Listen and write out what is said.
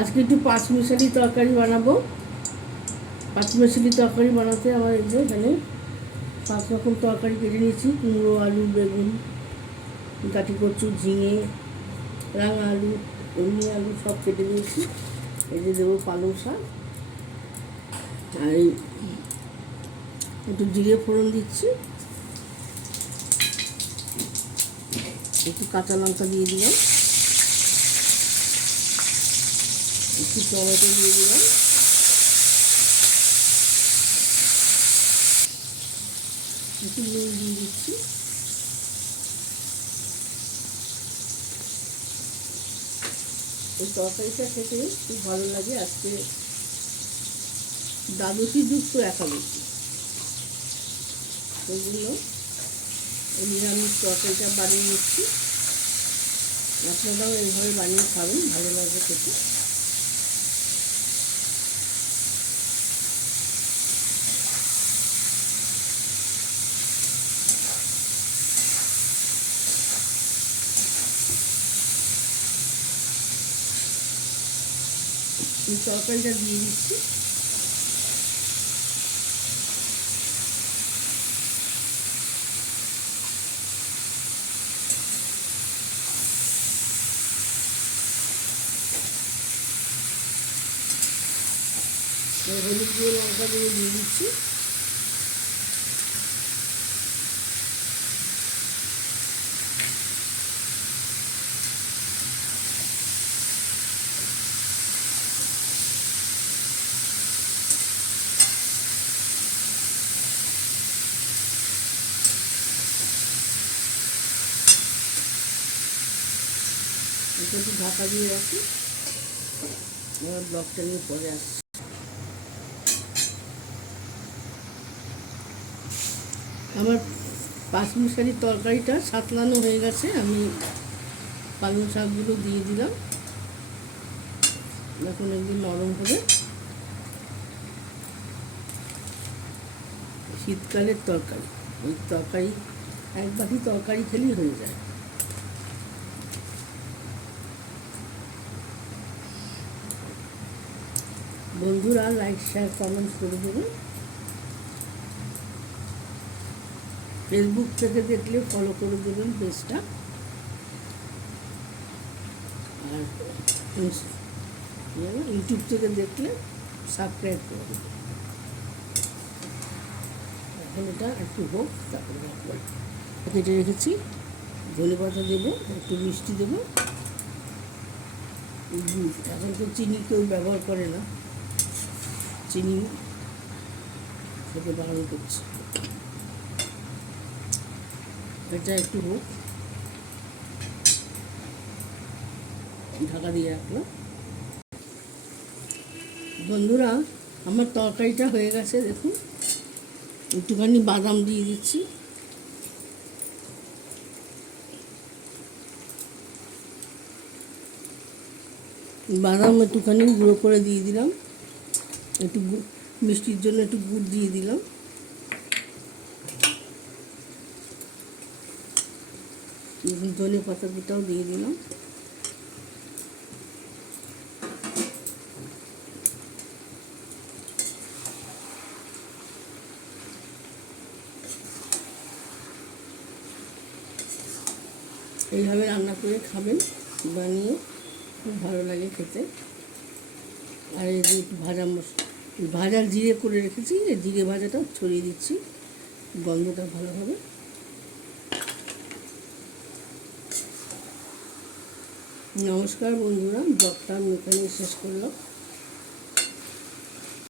আজকে একটু পাঁচমিশালি তরকারি বানাবো। পাঁচমিশালি তরকারি বানাতে আমার এই যে এখানে 5 রকম তরকারি কেটে নিয়েছি। কুমড়ো, আলু, বেগুন, গাটি কচু, ঝিঙে, রাঙা আলু, এমনি আলু সব কেটে নিয়েছি। এই যে দেবো পালং শাক, আর একটু জিরে ফোড়ন দিচ্ছি, একটু কাঁচা লঙ্কা দিয়ে দিলাম, একটু টমেটো দিয়ে দিলাম, একটু নুন দিয়ে দিচ্ছি। এই তরকারিটা খেতে খুব ভালো লাগে। আজকে দ্বাদশী যুক্ত একাদশী, সেগুলো নিরামিষ তরকারিটা বানিয়ে নিচ্ছি। আপনারাও এইভাবে বানিয়ে খাবেন, ভালো লাগবে খেতে। এই তরকারিটা দিয়ে দিচ্ছি। হলুদ দিয়ে লঙ্কা দিয়ে দিচ্ছি। একটু ঢাকা দিয়ে রাখি, এবার ব্লকটা নিয়ে পরে আসছি। আমার পাঁচমিশালি তরকারিটা সাতলানো হয়ে গেছে। আমি পালং শাকগুলো দিয়ে দিলাম, এখন একদিন নরম হবে। শীতকালের তরকারি, এই তরকারি এক বাটি তরকারি খেলেই হয়ে যায়। বন্ধুরা লাইক, শেয়ার, কমেন্ট করে দেবেন। ফেসবুক থেকে দেখলে ফলো করে দেবেন পেজটা, আর ইউটিউব থেকে দেখলে সাবস্ক্রাইব করে দেবেন। এখন এটা একটু হোক, তারপরে কেটে রেখেছি। ধনে পাতা দেবো, একটু মিষ্টি দেবো, গুড়। এখন তো চিনি কেউ ব্যবহার করে না, চিনি থেকে বারণ করছে। এটা একটু হোক, ঢাকা দিয়ে রাখলাম। বন্ধুরা আমার তরকারিটা হয়ে গেছে, দেখুন। একটুখানি বাদাম দিয়ে দিচ্ছি, বাদাম একটুখানি গুঁড়ো করে দিয়ে দিলাম, একটু মিষ্টির জন্য একটু গুড় দিয়ে দিলাম, ধনে পাতা কুটাও দিয়ে দিলাম। এইভাবে রান্না করে খাবেন, বানিয়ে খুব ভালো লাগে খেতে। আর এই যে ভাজা জিরে করে রেখেছি, এই জিরে ভাজাটা ছড়িয়ে দিচ্ছি, গন্ধটা ভালো হবে। নমস্কার বন্ধুরা, ব্লগটা আমি এখানে শেষ করলাম।